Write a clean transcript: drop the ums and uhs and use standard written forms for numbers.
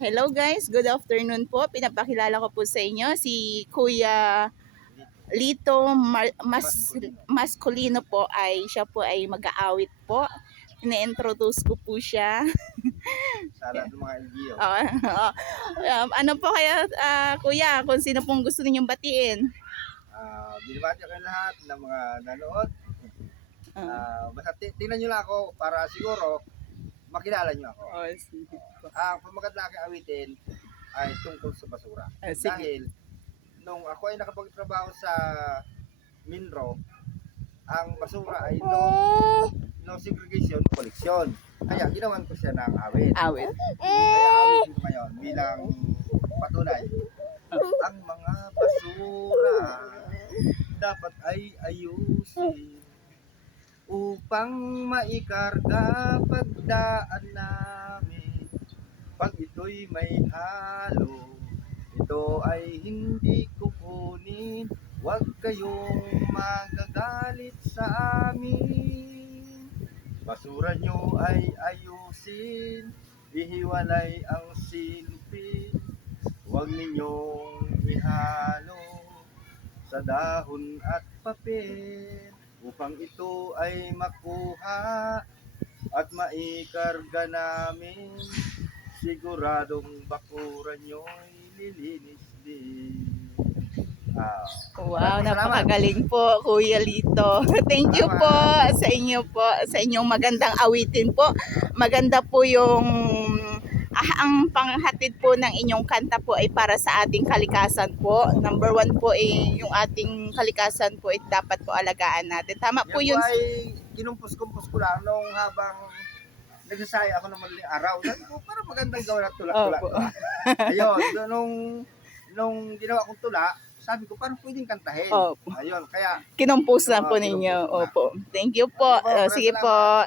Hello guys, good afternoon po. Pinapakilala ko po sa inyo si Kuya Lito Masculino po ay siya po ay mag-aawit po. Ina-introduce ko po siya. Sa lahat ng mga LGU. Ano po kaya Kuya kung sino pong gusto ninyong batiin? Binibati ko lahat ng mga nanood. Basta tingnan nyo lang ako para siguro makilala nyo ako. Sige po. Ang pamagat na aking awitin ay tungkol sa basura. Sige. Dahil nung ako ay nakapagtrabaho sa Minro, ang basura ay no segregation, no collection. Kaya ginawan ko siya ng awit. Awit. Kaya awitin ko ngayon bilang patunay. Ang mga basura dapat ay ayusin upang maikarga pagdaan namin. Pag ito'y may halo, ito ay hindi kukunin. Huwag kayong magagalit sa amin. Basura nyo ay ayusin, ihiwalay ang silpin. Huwag ninyong ihalo sa dahon at papel upang ito ay makuha at maikarga namin. Siguradong bakuran nyo'y lilinis din. Wow, Salamat. napakagaling po, Kuya Lito. Thank you po sa inyo po, sa inyong magandang awitin po. Maganda po yung ang panghatid po ng inyong kanta po ay para sa ating kalikasan po. Number one po ay yung ating kalikasan po ay dapat po alagaan natin. Tama po yun. Yan po ay kinumpos-kumpos ko lang nung habang nagsasaya ako ng madaling araw. Sabi ko, parang magandang gawa ng tula-tula. Opo. Ayun, nung ginawa kong tula, sabi ko, parang pwedeng kantahin. Opo. Ayun, kaya Kinumpos na po ninyo. Opo. Thank you po. Sige po.